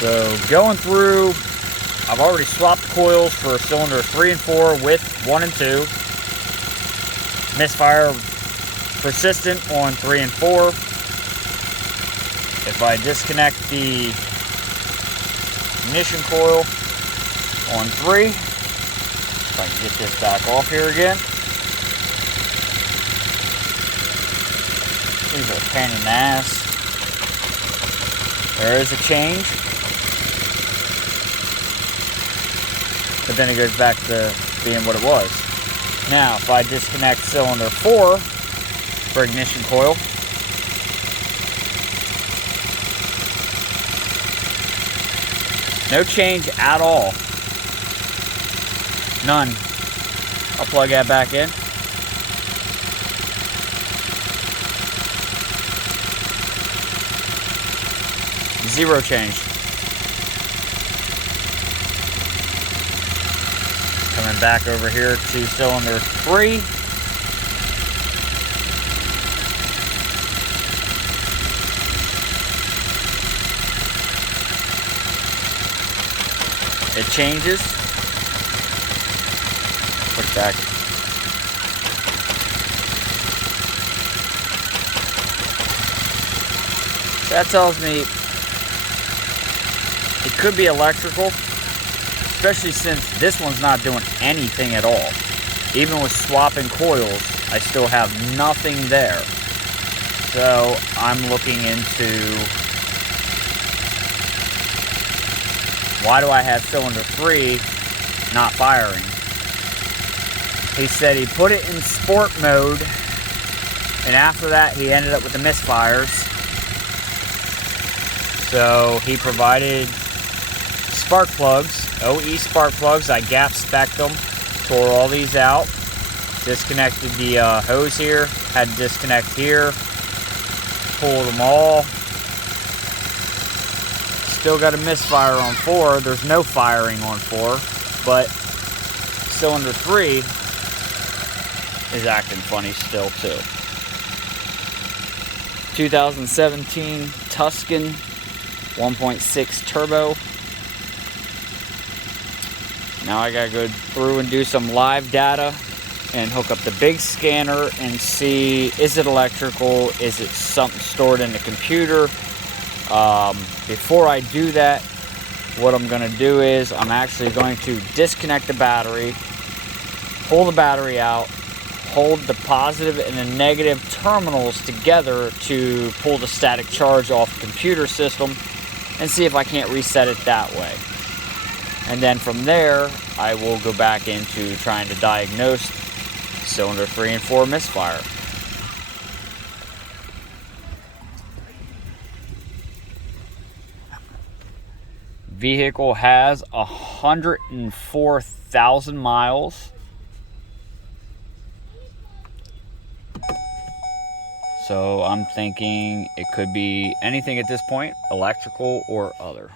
So going through, I've already swapped coils for cylinder 3 and 4 with 1 and 2. Misfire persistent on 3 and 4. If I disconnect the ignition coil on 3, if I can get this back off here again. These are a pain in the ass. There is a change, but then it goes back to being what it was. Now, if I disconnect cylinder 4 for ignition coil, no change at all. None. I'll plug that back in. Zero change. Coming back over here to cylinder 3. It changes. Put it back. So that tells me it could be electrical, especially since this one's not doing anything at all. Even with swapping coils, I still have nothing there. So I'm looking into, why do I have cylinder 3 not firing? He said he put it in sport mode, and after that he ended up with the misfires. So he provided spark plugs, OE spark plugs. I gap spec'd them, tore all these out, disconnected the hose here, had to disconnect here, pulled them all. Still got a misfire on 4. There's no firing on 4, but cylinder 3 is acting funny still too. 2017 Tuscan 1.6 turbo. Now I gotta go through and do some live data and hook up the big scanner and see, is it electrical, is it something stored in the computer. Before I do that, what I'm gonna do is I'm actually going to disconnect the battery, pull the battery out, hold the positive and the negative terminals together to pull the static charge off the computer system and see if I can't reset it that way. And then from there, I will go back into trying to diagnose cylinder 3 and 4 misfire. Vehicle has 104,000 miles. So I'm thinking it could be anything at this point, electrical or other.